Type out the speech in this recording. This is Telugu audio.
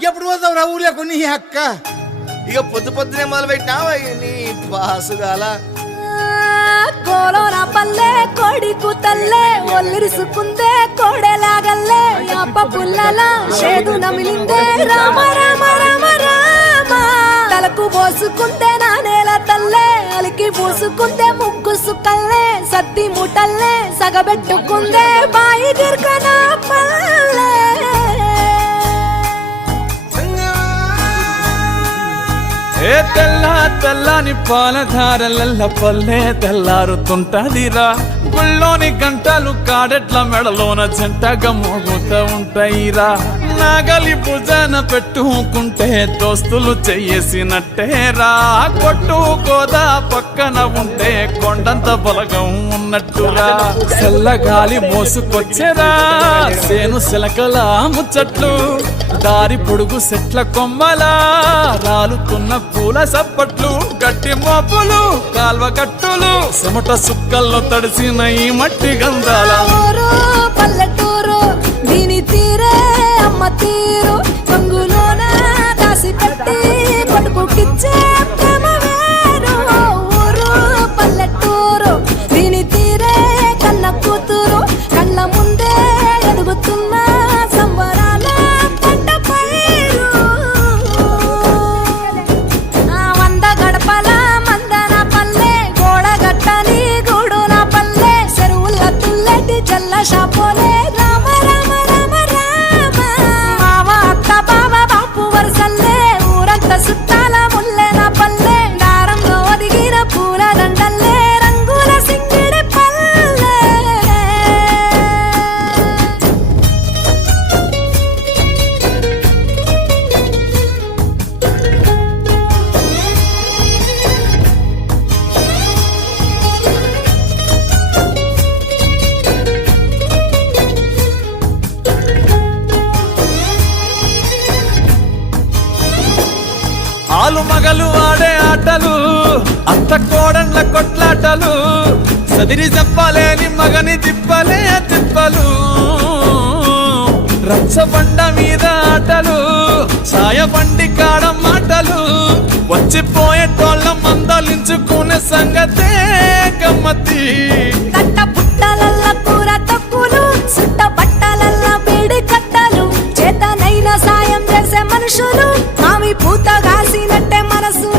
ఎప్పుడు పోతావు రా ఊర్లో కొన్ని అక్క? ఇక పొద్దునే మొదలు పెట్టినావా నీ పాసుగాల కోలోన పల్లె కోడి కూతల్లే ఒల్లిరుసుకుందే కోడెలాగల్లే అప్ప పుల్లల చేదు నమిలిందే రామ రామ రామ రామ తలకు పోసుకుందే నా నేల తల్లే అలికి పూసుకుందే ముగ్గు సుక్కల్లే సత్తి ముటల్లే సగబెట్టుకుందే బాయి దిర్కన పల్లె ఏ తెల్లని పాలధారలల్ల పల్లె తెల్లారుతుంటదిరా గుళ్ళోని గంటలు కాడెట్ల మెడలోన జంటగా మోగుతూ ఉంటాయిరా నాగలి భుజాన పెట్టుకుంటే దోస్తులు చెయ్యేసినట్టేరా కొట్టు కోదా పక్కన ఉంటే కొండంత బలగం ఉన్నట్టురా చల్లగాలి మోసుకొచ్చేరా సేను సిలకల ముచ్చట్లు దారి పొడుగు సెట్ల కొమ్మలా రాలుతున్న పూల సప్పట్లు గట్టి మోపులు కాల్వ కట్టులు చెమట సుక్కల్లో తడిసిన ఈ మట్టి గంధాల పల్లెటూరు దీని తీరే అమ్మ తీరు కొంగులోన దాసి పెట్టి పట్టుకుకిచ్చే ప్రేమ వేరు ఊరు పల్లెటూరు దీని తీరే కన్న కూతురు కళ్ళ ముందే ఎదుగుతున్న సంబరాల పంట పైరు వంద గడపల మందన పల్లె గోడ గట్టని గూడున పల్లె చెరువుల తుల్లటి జల్ల షాపోలే రామ రామ రామ రామ మావ అక్క బావ బాపు వరసల్లే ఊరంతా సుట్టాల ముల్లెన పల్లె దారంలో ఒదిగిన పూల దండల్లే రంగుల సింగిడి పల్లె ఆలు మగలు ఆడే ఆటలు అత్త కోడళ్ళ కొట్లాటలు సదిరి చెప్పలేని మగని తిప్పలే తిప్పలు రచ్చబండ మీద ఆటలు ఛాయబండి కాడ మాటలు వచ్చిపోయేటోళ్ళ మందలించుకునే సంగతే గమ్మతి కట్ట పుట్టలల్ల కూర తక్కులు సుట్ట బట్టలల్ల వేడి కట్టలు చేతనైన సాయం చేసే మనుషులు మామి పూత కాసినట్టే మనసు